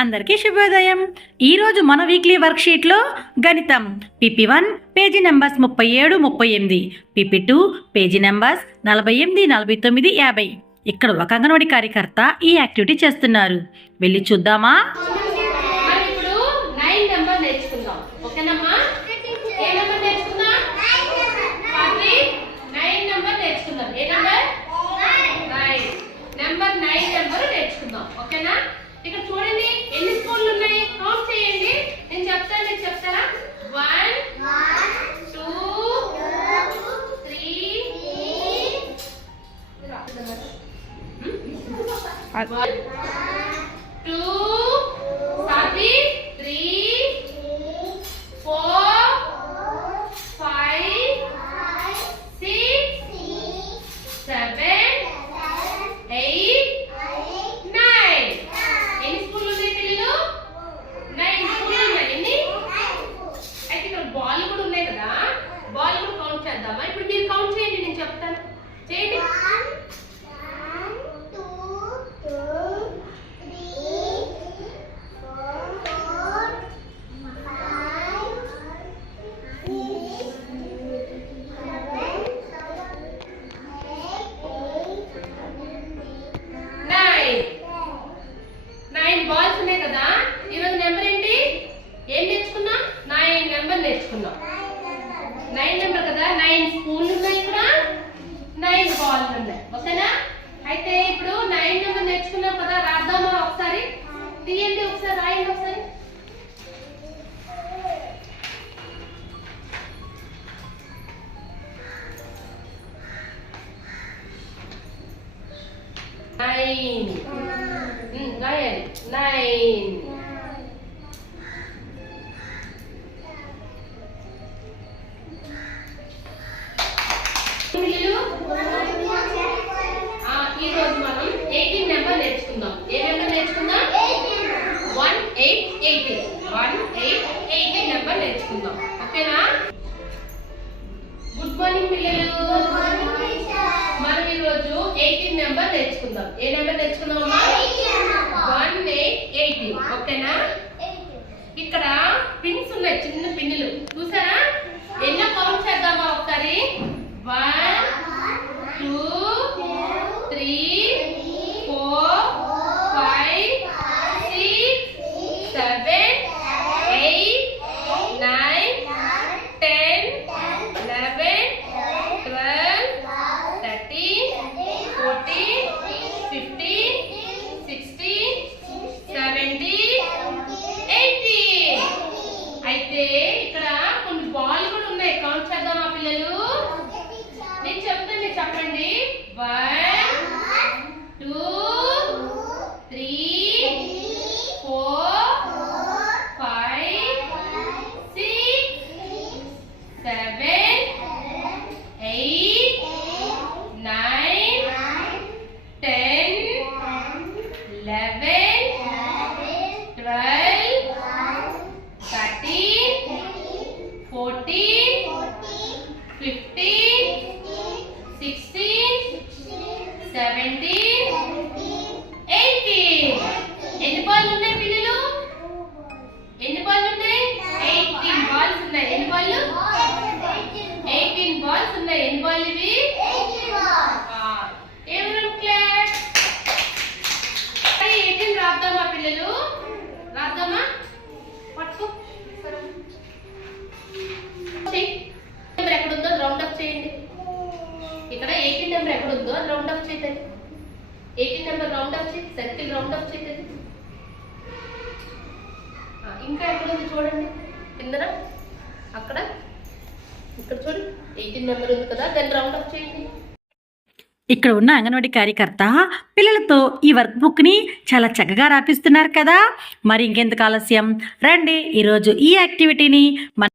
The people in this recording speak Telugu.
అందరికీ శుభోదయం. ఈరోజు మన వీక్లీ వర్క్షీట్లో గణితం. పిపి వన్ పేజీ నెంబర్స్ ముప్పై ఏడు ముప్పై ఎనిమిది. పిపి టూ పేజీ నెంబర్స్ నలభై ఎనిమిది నలభై తొమ్మిది యాభై. ఇక్కడ ఒక అంగన్వాడీ కార్యకర్త ఈ యాక్టివిటీ చేస్తున్నారు. వెళ్ళి చూద్దామా? వన్ టూ సాత్వి నైన్ ఉన్నాయి ఓకేనా? అయితే ఇప్పుడు నైన్ నెంబర్ నేర్చుకున్నాం కదా రాద్దామా ఒకసారి? తీయండి ఒకసారి రాయండి ఒకసారి. నైన్ రాయండి నైన్ మార్నింగ్ పిల్లలు? మనం ఈ రోజు ఎయిటీన్ నెంబర్ నేర్చుకుందాం. ఏ నెంబర్ నేర్చుకుందాం వన్ ఎయిట్ ఎయిటీన్ ఓకేనా? ఇక్కడ పిన్స్ ఉన్నాయి చిన్న పిన్నులు. చూసారా? ఎన్నో కౌంట్ చేద్దామా ఒకసారి? వన్ టూ 15 నెంబర్ ఎక్కడ ఉందో రౌండ్ ఆఫ్ చేయండి ఎయిటీన్ నెంబర్ రౌండ్ ఆఫ్ చేయి సర్కిల్ రౌండ్ ఆఫ్ చేయండి ఇంకా ఎక్కడ ఉంది చూడండి. కిందన? అక్కడ? ఇక్కడ చూడు. ఎయిటీన్ నెంబర్ ఉంది కదా దాన్ని రౌండ్ ఆఫ్ చేయండి ఇక్కడ ఉన్న అంగన్వాడీ కార్యకర్త పిల్లలతో ఈ వర్క్ బుక్ని చాలా చక్కగా రాపిస్తున్నారు కదా. మరి ఇంకెందుకు ఆలస్యం? రండి ఈరోజు ఈ యాక్టివిటీని మన